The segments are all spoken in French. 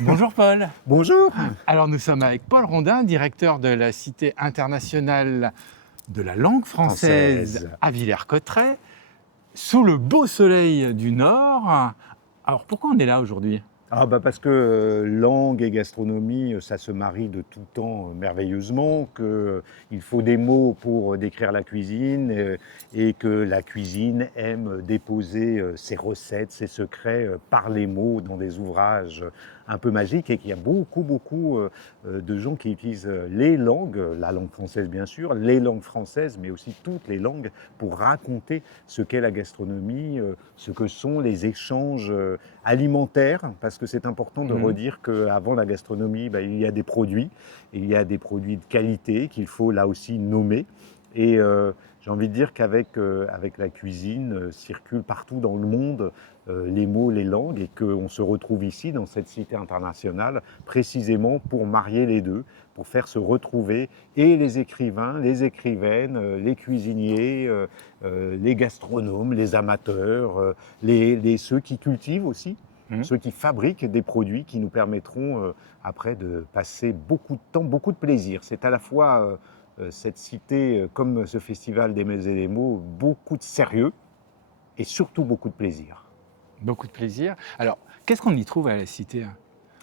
Bonjour Paul. Bonjour. Alors nous sommes avec Paul Rondin, directeur de la Cité internationale de la langue française à Villers-Cotterêts, sous le beau soleil du Nord. Alors pourquoi on est là aujourd'hui ? Parce que langue et gastronomie, ça se marie de tout temps merveilleusement, qu'il faut des mots pour décrire la cuisine et que la cuisine aime déposer ses recettes, ses secrets par les mots dans des ouvrages un peu magiques et qu'il y a beaucoup de gens qui utilisent les langues, la langue française bien sûr, les langues françaises, mais aussi toutes les langues pour raconter ce qu'est la gastronomie, ce que sont les échanges alimentaire, parce que c'est important de redire qu'avant la gastronomie, il y a des produits, il y a des produits de qualité qu'il faut là aussi nommer. Et j'ai envie de dire avec la cuisine, circulent partout dans le monde les mots, les langues, et qu'on se retrouve ici dans cette cité internationale précisément pour marier les deux, pour faire se retrouver et les écrivains, les écrivaines, les cuisiniers, les gastronomes, les amateurs, ceux qui cultivent aussi, ceux qui fabriquent des produits qui nous permettront après de passer beaucoup de temps, beaucoup de plaisir. C'est à la fois cette cité, comme ce festival des Mets et des mots, beaucoup de sérieux et surtout beaucoup de plaisir. Beaucoup de plaisir. Alors, qu'est-ce qu'on y trouve à la Cité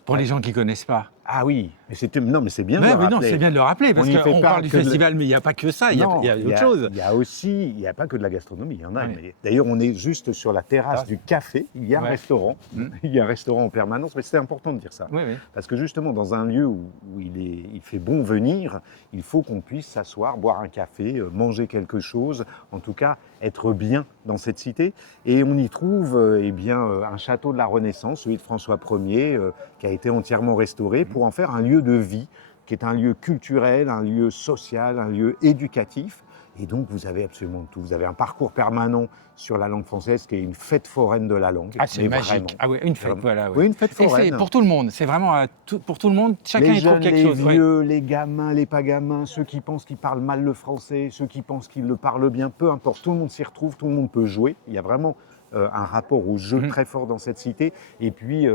pour les gens qui ne connaissent pas ? Ah oui, mais c'est bien de le rappeler. Non, c'est bien de le rappeler, parce qu'on parle du festival, mais il n'y a pas que ça, il y a autre chose. Il y a aussi, il n'y a pas que de la gastronomie, il y en a. Oui. D'ailleurs, on est juste sur la terrasse du café, il y a un restaurant, il y a un restaurant en permanence, mais c'est important de dire ça. Parce que justement, dans un lieu où il fait bon venir, il faut qu'on puisse s'asseoir, boire un café, manger quelque chose, en tout cas être bien dans cette cité. Et on y trouve un château de la Renaissance, celui de François Ier, qui a été entièrement restauré pour en faire un lieu de vie, qui est un lieu culturel, un lieu social, un lieu éducatif. Et donc, vous avez absolument tout. Vous avez un parcours permanent sur la langue française qui est une fête foraine de la langue. Ah, c'est magique. Vraiment. Ah oui, une fête, voilà. Oui, une fête foraine. Et c'est pour tout le monde. C'est vraiment pour tout le monde. Chacun y trouve quelque chose. Les vieux, les gamins, les pas gamins, ceux qui pensent qu'ils parlent mal le français, ceux qui pensent qu'ils le parlent bien, peu importe. Tout le monde s'y retrouve, tout le monde peut jouer. Il y a vraiment un rapport au jeu très fort dans cette cité. Et puis,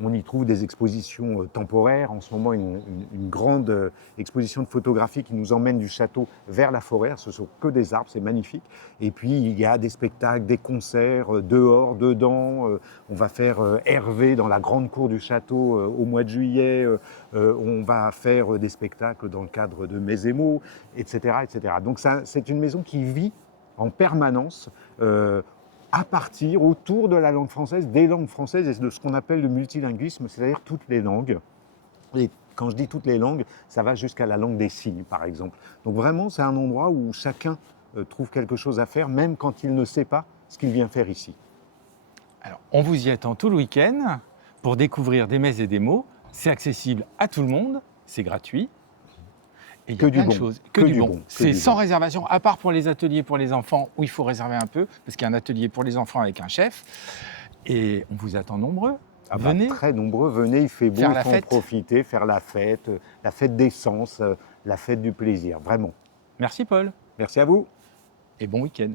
on y trouve des expositions temporaires. En ce moment, une grande exposition de photographie qui nous emmène du château vers la forêt. Ce ne sont que des arbres, c'est magnifique. Et puis, il y a des spectacles, des concerts, dehors, dedans. On va faire Hervé dans la grande cour du château au mois de juillet. On va faire des spectacles dans le cadre de Mets et mots, etc., etc. Donc, c'est une maison qui vit en permanence à partir autour de la langue française, des langues françaises et de ce qu'on appelle le multilinguisme, c'est-à-dire toutes les langues. Et quand je dis toutes les langues, ça va jusqu'à la langue des signes, par exemple. Donc vraiment, c'est un endroit où chacun trouve quelque chose à faire, même quand il ne sait pas ce qu'il vient faire ici. Alors, on vous y attend tout le week-end pour découvrir des mets et des mots. C'est accessible à tout le monde, c'est gratuit. Et il y a plein de choses. Que du bon. C'est sans réservation, à part pour les ateliers pour les enfants, où il faut réserver un peu, parce qu'il y a un atelier pour les enfants avec un chef. Et on vous attend nombreux. Venez. Très nombreux, venez, il fait beau, il faut en profiter, faire la fête des sens, la fête du plaisir, vraiment. Merci Paul. Merci à vous. Et bon week-end.